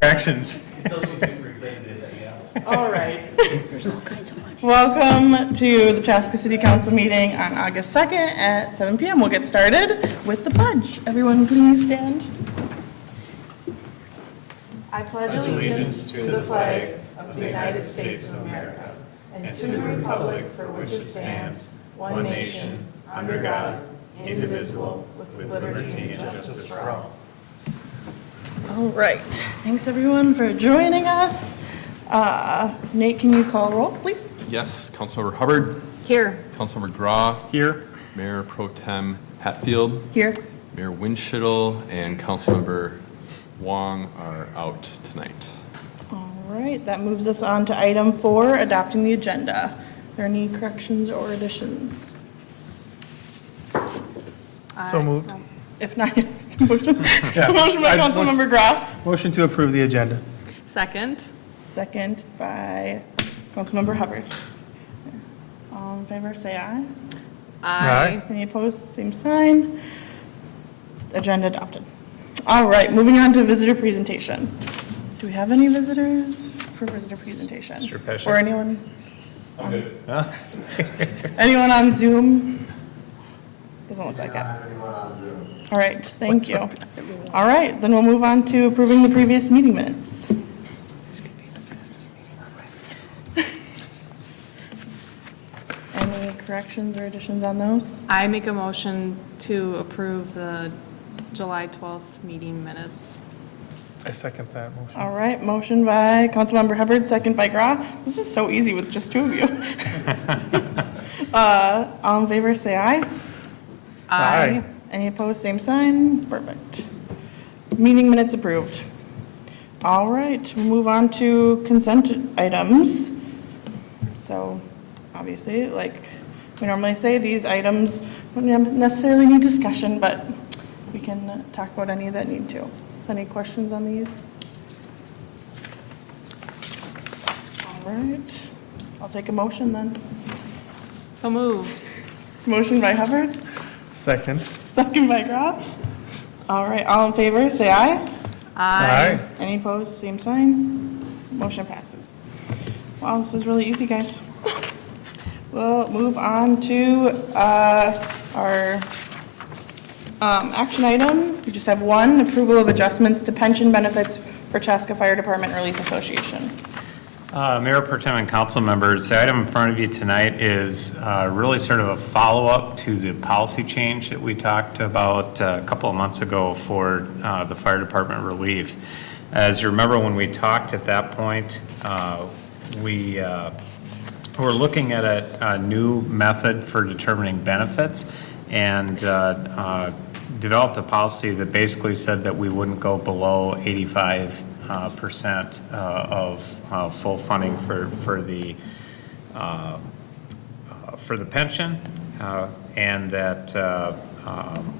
Corrections. All right. Welcome to the Chaska City Council meeting on August 2nd at 7 p.m. We'll get started with the pledge. Everyone please stand. I pledge allegiance to the flag of the United States of America and to the republic for which it stands, one nation, under God, indivisible, with liberty and justice for all. All right. Thanks everyone for joining us. Nate, can you call roll, please? Yes, Councilmember Hubbard. Here. Councilmember Grau. Here. Mayor Pro Tem Hatfield. Here. Mayor Winschittel and Councilmember Wong are out tonight. All right, that moves us on to item 4, adopting the agenda. Are there any corrections or additions? So moved. If not, motion by Councilmember Grau. Motion to approve the agenda. Second. Second by Councilmember Hubbard. All in favor, say aye. Aye. Any opposed, same sign. Agenda adopted. All right, moving on to visitor presentation. Do we have any visitors for visitor presentation? Mr. Pesci. Or anyone? Anyone on Zoom? Doesn't look like it. All right, thank you. All right, then we'll move on to approving the previous meeting minutes. Any corrections or additions on those? I make a motion to approve the July 12th meeting minutes. I second that motion. All right, motion by Councilmember Hubbard, second by Grau. This is so easy with just two of you. All in favor, say aye. Aye. Any opposed, same sign. Perfect. Meeting minutes approved. All right, we'll move on to consent items. So obviously, like we normally say, these items don't necessarily need discussion, but we can talk about any that need to. So any questions on these? All right, I'll take a motion then. So moved. Motion by Hubbard, Second. second by Grau. All right, all in favor, say aye. Aye. Any opposed, same sign. Motion passes. Wow, this is really easy, guys. We'll move on to our action item. We just have one, approval of adjustments to pension benefits for Chaska Fire Department Relief Association. Mayor Pro Tem and council members, the item in front of you tonight is really sort of a follow-up to the policy change that we talked about a couple of months ago for the fire department relief. As you remember, when we talked at that point, we were looking at a new method for determining benefits and developed a policy that basically said that we wouldn't go below 85% of full funding for the pension, and that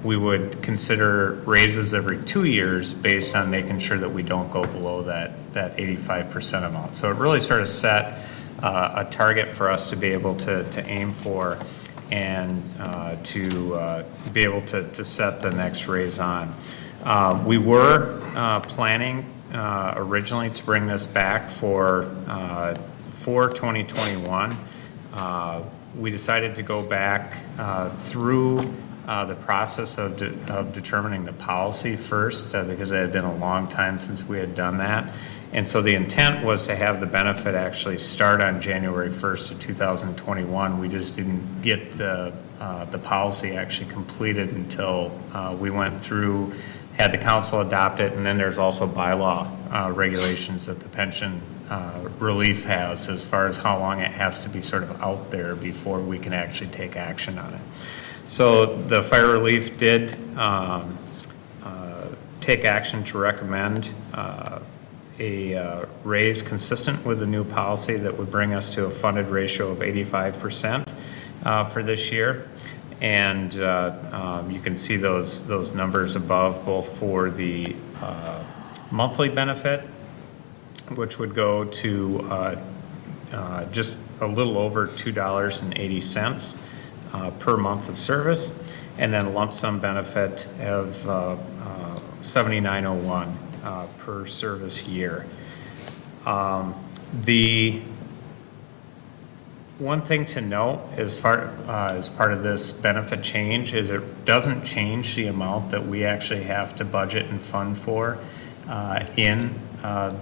we would consider raises every 2 years based on making sure that we don't go below that 85% amount. So it really sort of set a target for us to be able to aim for and to be able to set the next raise on. We were planning originally to bring this back for 2021. We decided to go back through the process of determining the policy first because it had been a long time since we had done that. And so the intent was to have the benefit actually start on January 1st of 2021. We just didn't get the policy actually completed until we went through, had the council adopt it, and then there's also bylaw regulations that the pension relief has as far as how long it has to be sort of out there before we can actually take action on it. So the fire relief did take action to recommend a raise consistent with the new policy that would bring us to a funded ratio of 85% for this year. And you can see those numbers above, both for the monthly benefit, which would go to just a little over $2.80 per month of service, and then lump sum benefit of $79.01 per service year. The one thing to note as part of this benefit change is it doesn't change the amount that we actually have to budget and fund for in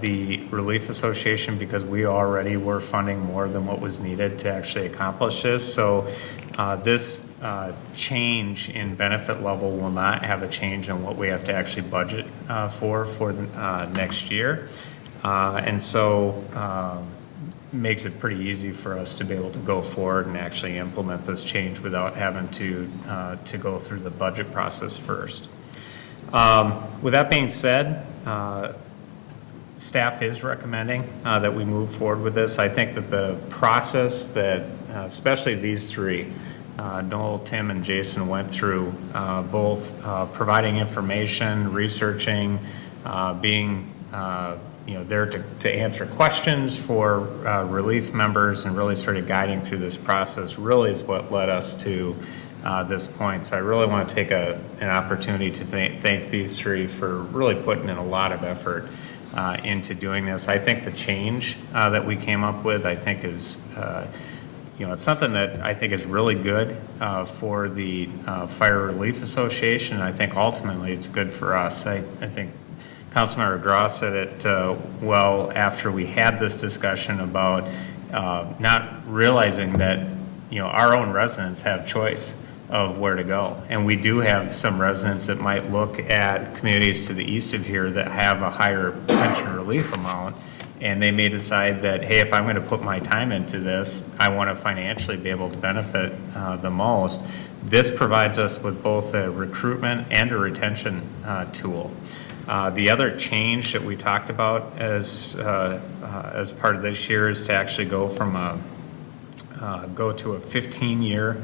the Relief Association, because we already were funding more than what was needed to actually accomplish this. So this change in benefit level will not have a change in what we have to actually budget for the next year. And so makes it pretty easy for us to be able to go forward and actually implement this change without having to go through the budget process first. With that being said, staff is recommending that we move forward with this. I think that the process that, especially these three, Noel, Tim, and Jason went through, both providing information, researching, being there to answer questions for relief members, and really sort of guiding through this process really is what led us to this point. So I really want to take an opportunity to thank these three for really putting in a lot of effort into doing this. I think the change that we came up with, I think is, it's something that I think is really good for the Fire Relief Association. I think ultimately it's good for us. I think Councilmember Gross said it well after we had this discussion about not realizing that, our own residents have choice of where to go. And we do have some residents that might look at communities to the east of here that have a higher pension relief amount, and they may decide that, hey, if I'm going to put my time into this, I want to financially be able to benefit the most. This provides us with both a recruitment and a retention tool. The other change that we talked about as part of this year is to actually go from go to a 15-year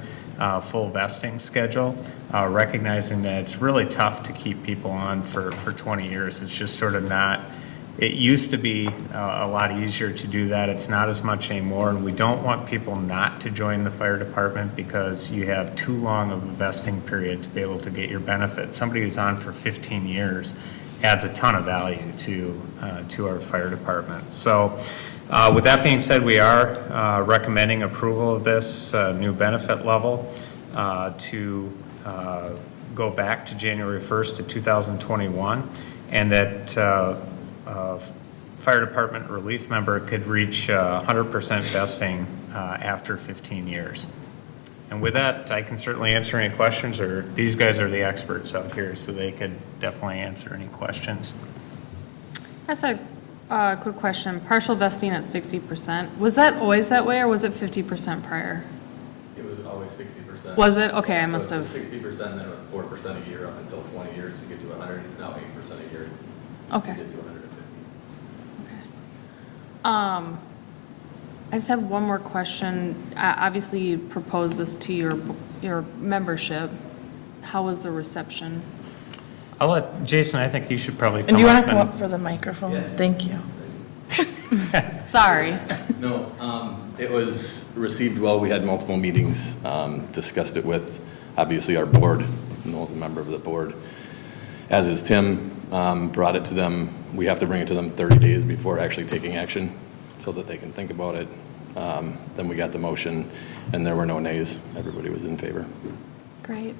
full vesting schedule, recognizing that it's really tough to keep people on for 20 years. It's just sort of not. It used to be a lot easier to do that. It's not as much anymore, and we don't want people not to join the fire department because you have too long of a vesting period to be able to get your benefits. Somebody who's on for 15 years adds a ton of value to our fire department. So with that being said, we are recommending approval of this new benefit level to go back to January 1st of 2021, and that fire department relief member could reach 100% vesting after 15 years. And with that, I can certainly answer any questions, or these guys are the experts out here, so they could definitely answer any questions. That's a quick question. Partial vesting at 60%. Was that always that way, or was it 50% prior? It was always 60%. Was it? Okay, I must have. 60%, then it was 4% a year up until 20 years to get to 100. It's now 8% a year. Okay. To get to 150. Okay. I just have one more question. Obviously, you proposed this to your membership. How was the reception? I'll let Jason, I think you should probably come up. And do you want to come up for the microphone? Yeah. Thank you. Sorry. No, it was received well. We had multiple meetings, discussed it with, obviously, our board. Noel's a member of the board, as is Tim. Brought it to them. We have to bring it to them 30 days before actually taking action so that they can think about it. Then we got the motion, and there were no nays. Everybody was in favor. Great.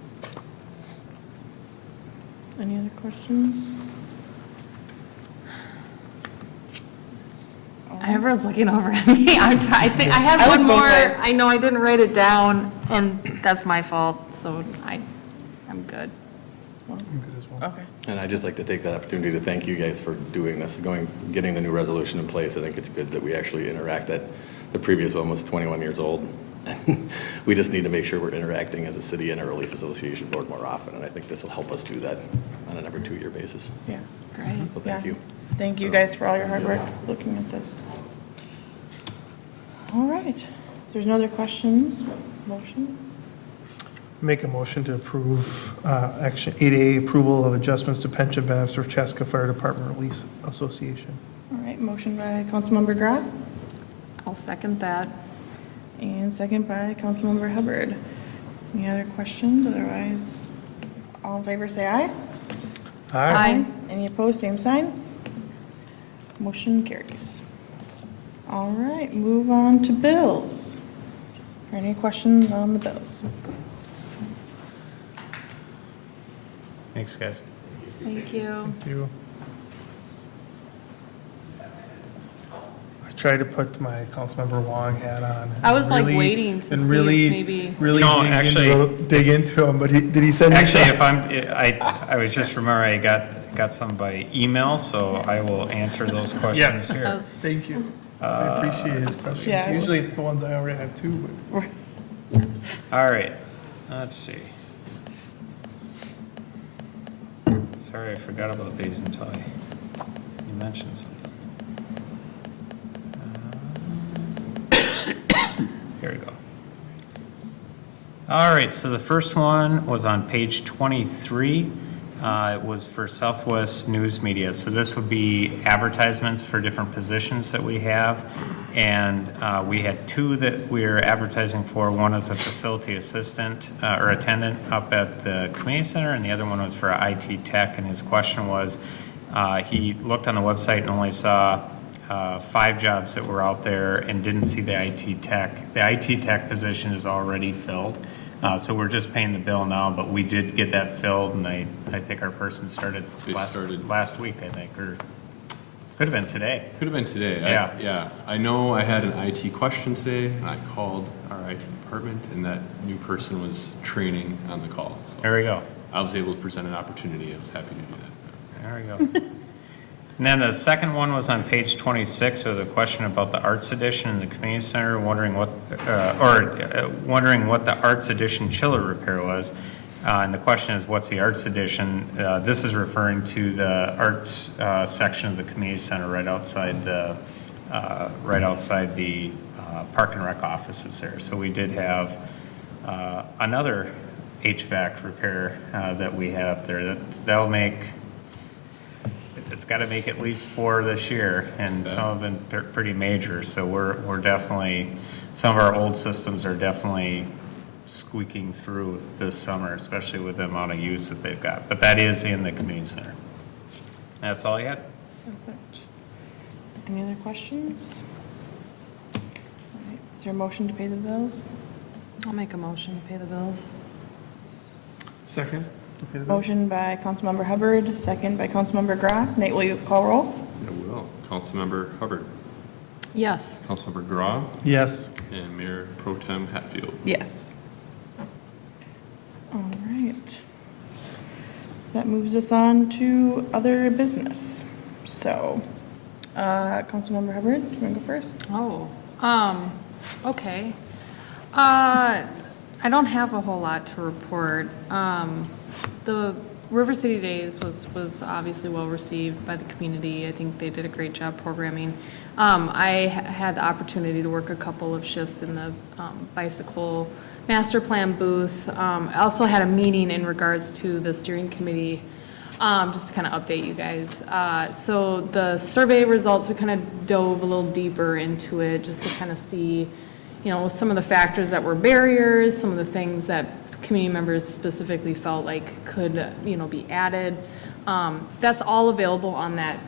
Any other questions? Everyone's looking over at me. I think I have I one look both more. ways. I know I didn't write it down, and that's my fault, so I'm good. I'm good as well. Okay. And I'd just like to take that opportunity to thank you guys for doing this, getting the new resolution in place. I think it's good that we actually interact. That the previous one was 21 years old. We just need to make sure we're interacting as a city and a relief association board more often, and I think this will help us do that on an every 2-year basis. Yeah. Great. So thank Yeah. you. Thank you guys for all your hard work looking at this. All right. If there's no other questions, motion? Make a motion to approve Action 8A, approval of adjustments to pension benefits for Chaska Fire Department Relief Association. All right, motion by Councilmember Graf I'll second that. and second by Councilmember Hubbard. Any other questions? Otherwise, all in favor say aye. Aye. Any opposed, same sign. Motion carries. All right, move on to bills. Are any questions on the bills? Thanks, guys. Thank you. You. I tried to put my Councilmember Wong hat on. I was like Really- waiting to and see if really, maybe. really No, dig actually- dig into him, but did he send you? Actually, some? I was just remembering I got some by email, so I will answer those questions Yes. here. That was- Thank you. I appreciate his questions. yeah. Usually it's the ones I already have too, but. All right, let's see. Sorry, I forgot about these until you mentioned something. Here we go. All right, so the first one was on page 23. It was for Southwest News Media. So this would be advertisements for different positions that we have. And we had two that we are advertising for. One is a facility assistant or attendant up at the community center, and the other one was for IT tech. And his question was, he looked on the website and only saw 5 jobs that were out there and didn't see the IT tech. The IT tech position is already filled. So we're just paying the bill now, but we did get that filled, and I think our person started They started- last week, I think, or could have been today. Could have been today. Yeah. Yeah. I know I had an IT question today, and I called our IT department, and that new person was training on the call. So There we go. I was able to present an opportunity. I was happy to do that. There we go. And then the second one was on page 26, so the question about the Arts Edition in the community center, wondering what the Arts Edition chiller repair was. And the question is, what's the Arts Edition? This is referring to the arts section of the community center right outside the Park and Rec offices there. So we did have another HVAC repair that we have there. That'll make, it's got to make at least 4 this year, and some have been pretty major. So we're definitely, some of our old systems are definitely squeaking through this summer, especially with the amount of use that they've got. But that is in the community center. That's all I had. Perfect. Any other questions? All right, is there a motion to pay the bills? I'll make a motion to pay the bills. Second? to pay the bill? Motion by Councilmember Hubbard, second by Councilmember Grah. Nate, will you call roll? I will. Councilmember Hubbard, Yes. Councilmember Grah, Yes. and Mayor Pro Tem Hatfield. Yes. All right. That moves us on to other business. So, Councilmember Hubbard, do you want to go first? Oh, okay. I don't have a whole lot to report. The River City Days was obviously well received by the community. I think they did a great job programming. I had the opportunity to work a couple of shifts in the bicycle master plan booth. I also had a meeting in regards to the steering committee, just to kind of update you guys. So the survey results, we kind of dove a little deeper into it just to kind of see, you know, some of the factors that were barriers, some of the things that community members specifically felt like could, you know, be added. That's all available on that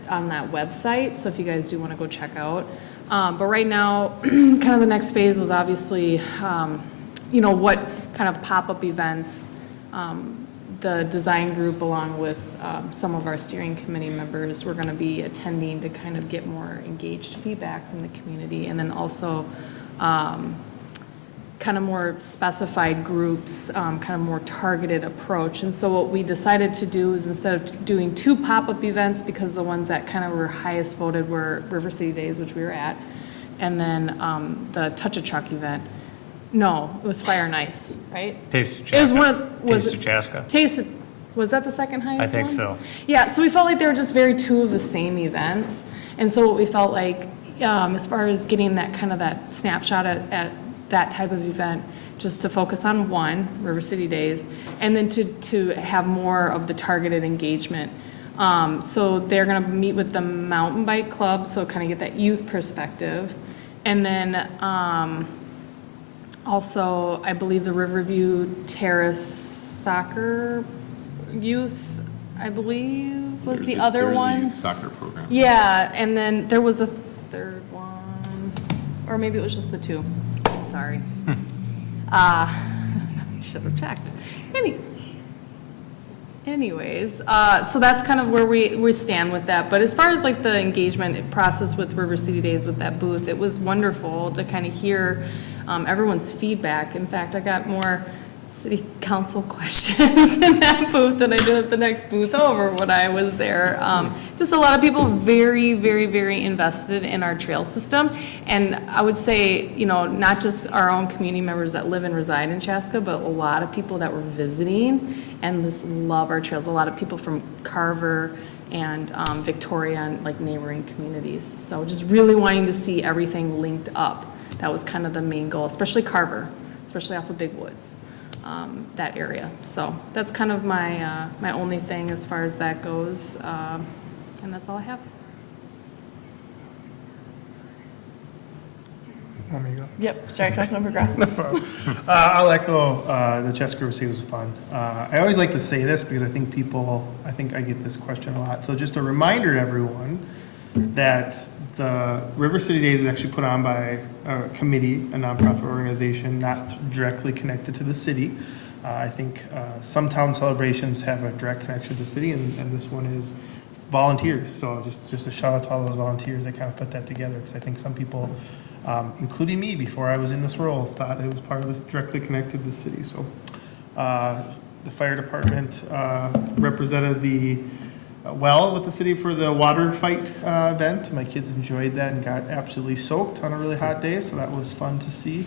website, so if you guys do want to go check out. But right now, kind of the next phase was obviously, you know, what kind of pop-up events the design group, along with some of our steering committee members, were going to be attending to kind of get more engaged feedback from the community, and then also kind of more specified groups, kind of more targeted approach. And so what we decided to do is, instead of doing 2 pop-up events, because the ones that kind of were highest voted were River City Days, which we were at, and then the Touch a Truck event. No, it was Fire and Ice, right? Taste of It was Chaska. one, was Taste it? of Chaska. Taste, was that the second highest I think one? so. Yeah, so we felt like they were just very 2 of the same events. And so what we felt like, as far as getting that kind of that snapshot at that type of event, just to focus on one, River City Days, and then to have more of the targeted engagement. So they're gonna meet with the mountain bike club, so kind of get that youth perspective. And then also, I believe the Riverview Terrace Soccer youth I believe was There's the a- other there's a one. youth soccer program. Yeah, and then there was a third one, or maybe it was just the two. Sorry. I should have checked. Anyways, so that's kind of where we stand with that. But as far as like the engagement process with River City Days with that booth, it was wonderful to kind of hear everyone's feedback. In fact, I got more city council questions in that booth than I did at the next booth over when I was there. Just a lot of people very, very, very invested in our trail system. And I would say, you know, not just our own community members that live and reside in Chaska, but a lot of people that were visiting and just love our trails. A lot of people from Carver and Victoria and like neighboring communities. So just really wanting to see everything linked up. That was kind of the main goal, especially Carver, especially off of Big Woods. That area. So that's kind of my my only thing as far as that goes, and that's all I have. Want me to go? Yep, sorry, Councilmember Graff. I'll echo the Chaska River City was fun. I always like to say this because I think I get this question a lot. So just a reminder to everyone that the River City Days is actually put on by a committee, a nonprofit organization, not directly connected to the city. I think some town celebrations have a direct connection to the city, and this one is volunteers. So just a shout out to all those volunteers that kind of put that together, because I think some people, including me before I was in this role, thought it was part of this directly connected to the city. So the fire department represented the well with the city for the water fight event. My kids enjoyed that and got absolutely soaked on a really hot day, so that was fun to see.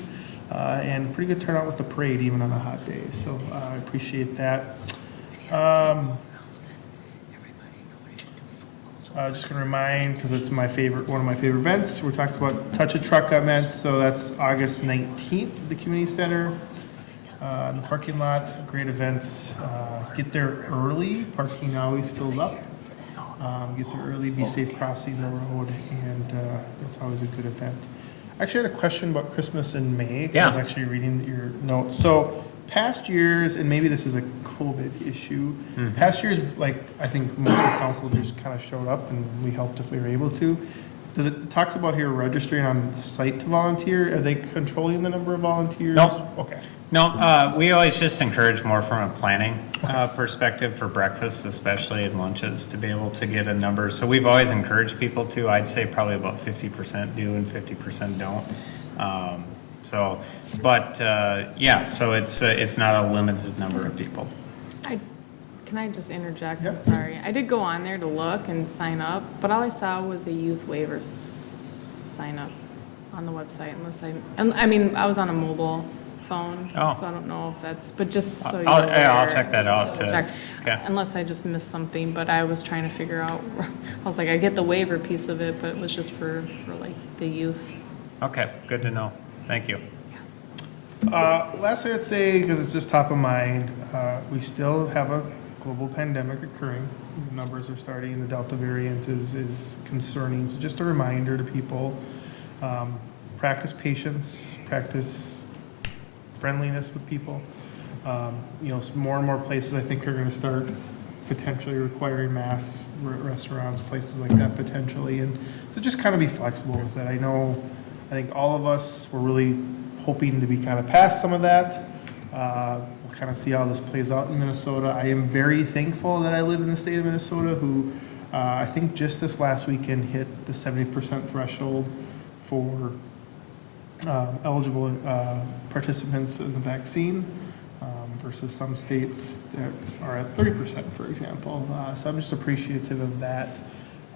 And pretty good turnout with the parade even on a hot day, so I appreciate that. Just gonna remind, because it's one of my favorite events, we talked about Touch a Truck event, so that's August 19th at the community center. In the parking lot, great events. Get there early, parking always filled up. Get there early, be safe crossing the road, and it's always a good event. I actually had a question about Christmas in May. 'Cause I was actually reading your notes. So past years, and maybe this is a COVID issue, past years, like I think most of the council just kind of showed up and we helped if we were able to. It talks about here registering on the site to volunteer. Are they controlling the number of volunteers? No. Okay. No, we always just encourage more from a planning perspective for breakfast, especially and lunches, to be able to get a number. So we've always encouraged people to. I'd say probably about 50% do and 50% don't. Yeah, so it's not a limited number of people. Can I just interject? Yeah. I'm sorry. I did go on there to look and sign up, but all I saw was a youth waiver sign up on the website. I mean, I was on a mobile phone, Oh. so I don't know if that's, but just so you're I'll aware. check that out too. Check. Okay. Unless I just missed something, but I was trying to figure out, I was like, I get the waiver piece of it, but it was just for like the youth. Okay, good to know. Thank you. Last thing I'd say, because it's just top of mind, we still have a global pandemic occurring. The numbers are starting, the Delta variant is concerning. So just a reminder to people, practice patience, practice friendliness with people. You know, more and more places I think are going to start potentially requiring masks, restaurants, places like that potentially. And so just kind of be flexible with that. I think all of us were really hoping to be kind of past some of that. We'll kind of see how this plays out in Minnesota. I am very thankful that I live in the state of Minnesota, who I think just this last weekend hit the 70% threshold for eligible participants in the vaccine versus some states that are at 30%, for example. So I'm just appreciative of that.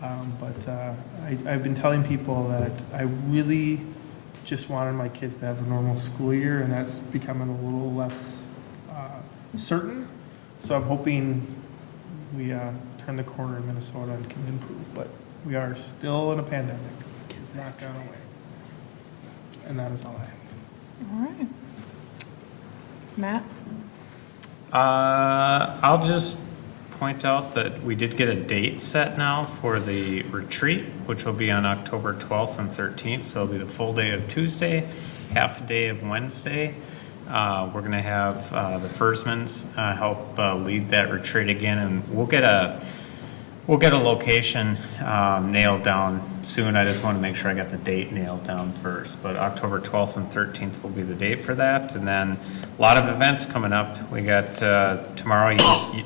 I've been telling people that I really just wanted my kids to have a normal school year, and that's becoming a little less certain. So I'm hoping we turn the corner in Minnesota and can improve, but we are still in a pandemic. It's not gone away. And that is all I have. All right. Matt? I'll just point out that we did get a date set now for the retreat, which will be on October 12th and 13th. So it'll be the full day of Tuesday, half a day of Wednesday. We're going to have the Fursmans help lead that retreat again, and we'll get a location nailed down soon. I just want to make sure I got the date nailed down first. But October 12th and 13th will be the date for that. And then a lot of events coming up. We got tomorrow,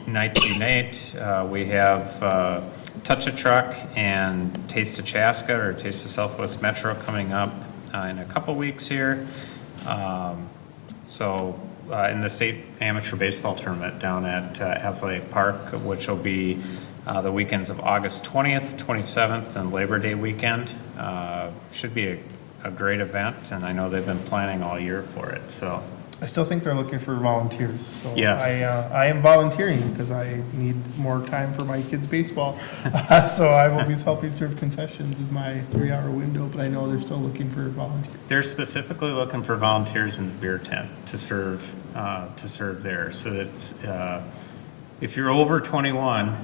Night to Unite. We have Touch a Truck and Taste of Chaska, or Taste of Southwest Metro, coming up in a couple weeks here. In the state amateur baseball tournament down at Athletic Park, which will be the weekends of August 20th, 27th, and Labor Day weekend. Should be a great event, and I know they've been planning all year for it, so. I still think they're looking for volunteers, so. Yes. I am volunteering because I need more time for my kids' baseball. So I will be helping serve concessions is my 3-hour window, but I know they're still looking for volunteers. They're specifically looking for volunteers in the beer tent to serve there, so that if you're over 21,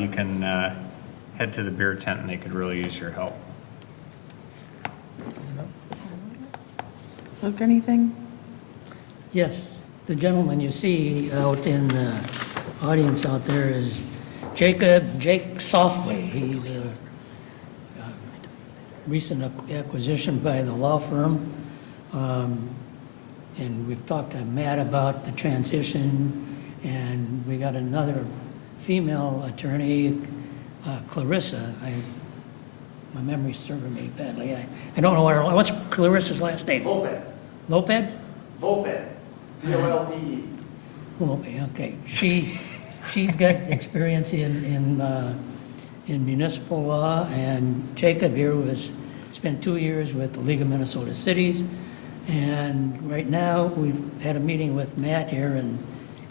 you can head to the beer tent and they could really use your help. Luke, anything? Yes, the gentleman you see out in the audience out there is Jake Softway. He's a recent acquisition by the law firm. And we've talked to Matt about the transition, and we got another female attorney, Clarissa. My memory's serving me badly. I don't know what's Clarissa's last name? Volpe. Lopez? Volpe. VOLPE. Volpe, okay. She's got experience in municipal law, and Jacob here spent 2 years with the League of Minnesota Cities. And right now, we've had a meeting with Matt here and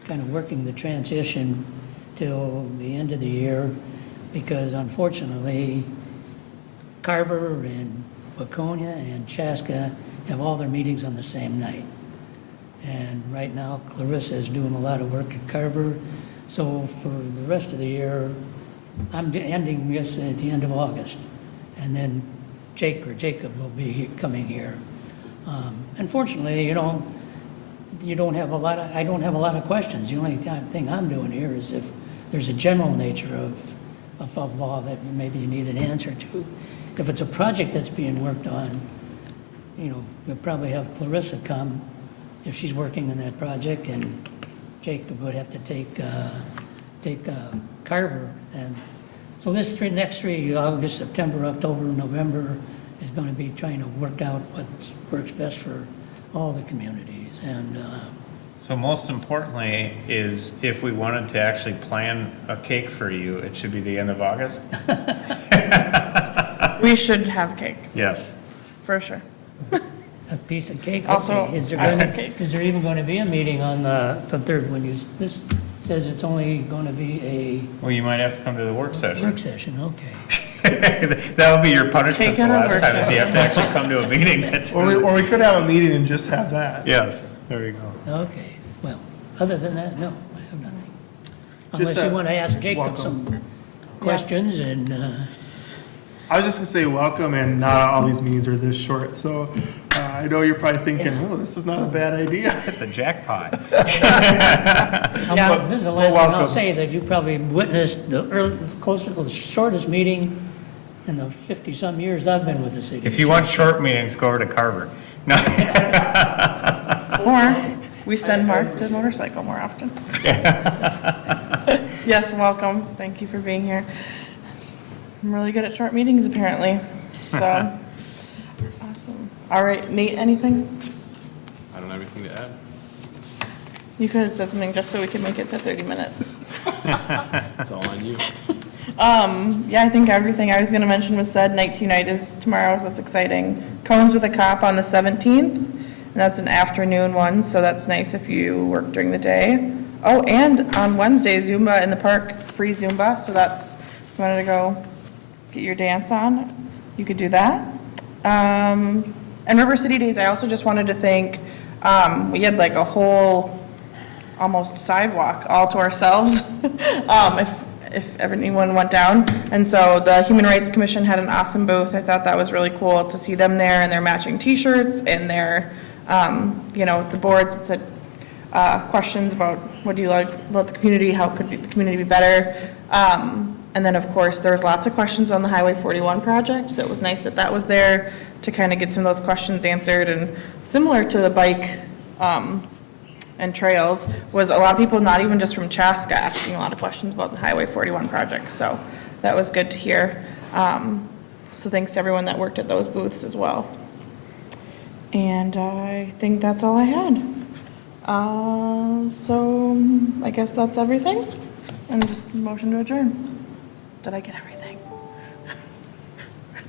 kind of working the transition till the end of the year, because unfortunately, Carver and Waconia and Chaska have all their meetings on the same night. And right now, Clarissa is doing a lot of work at Carver. So for the rest of the year, I'm ending this at the end of August. And then Jacob will be coming here. Unfortunately, I don't have a lot of questions. The only thing I'm doing here is if there's a general nature of law that maybe you need an answer to. If it's a project that's being worked on, we'll probably have Clarissa come if she's working on that project, and Jacob would have to take Carver. And so this next 3, August, September, October, November, is going to be trying to work out what works best for all the communities. And So most importantly is, if we wanted to actually plan a cake for you, it should be the end of August? We should have cake, Yes. for sure. a piece of cake. Also, Okay. Is I have cake. there even going to be a meeting on the 3rd when this says it's only going to be a Well, you might have to come to the work session. work session? Okay. That would be your punishment Take the it on last work time, is you have to session. actually come to a meeting that's. Or we could have a meeting and just have that. Yes, there you go. Okay. Well, other than that, no, I have nothing. Just Unless you want to ask Jacob welcome. some questions and. I was just gonna say welcome, and not all these meetings are this short, so I know you're probably thinking, oh, this is not a bad idea. Hit the jackpot. This is the last thing I'll welcome. say, that you probably witnessed the shortest meeting in the 50-some years I've been with the city. If you want short meetings, go over to Carver. No. Or we send Mark to motorcycle more often. Yes, welcome. Thank you for being here. I'm really good at short meetings, apparently. So, awesome. All right, Nate, anything? I don't have anything to add. You could have said something just so we could make it to 30 minutes. It's all on you. Yeah, I think everything I was going to mention was said. Night to Unite is tomorrow, so that's exciting. Cones with a Cop on the 17th, and that's an afternoon one, so that's nice if you work during the day. Oh, and on Wednesday, Zumba in the park, free Zumba, so that's, if you wanted to go get your dance on, you could do that. And River City Days, I also just wanted to thank, we had like a whole almost sidewalk all to ourselves, if anyone went down. And so the Human Rights Commission had an awesome booth. I thought that was really cool to see them there, and their matching t-shirts and their you know, the boards that said, questions about what do you like about the community, how could the community be better? And then, of course, there was lots of questions on the Highway 41 project, so it was nice that that was there to kind of get some of those questions answered. And similar to the bike and trails, was a lot of people, not even just from Chaska, asking a lot of questions about the Highway 41 project, so that was good to hear. So thanks to everyone that worked at those booths as well. And I think that's all I had. So I guess that's everything, and just motion to adjourn. Did I get everything?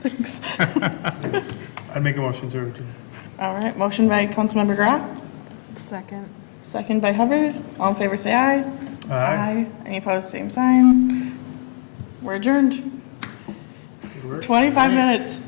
Thanks. I'd make a motion to adjourn. All right, motion by Councilmember Grant, Second. second by Hubbard. All in favor, say aye. Aye. Any opposed, same sign. We're adjourned. Good work. 25 minutes.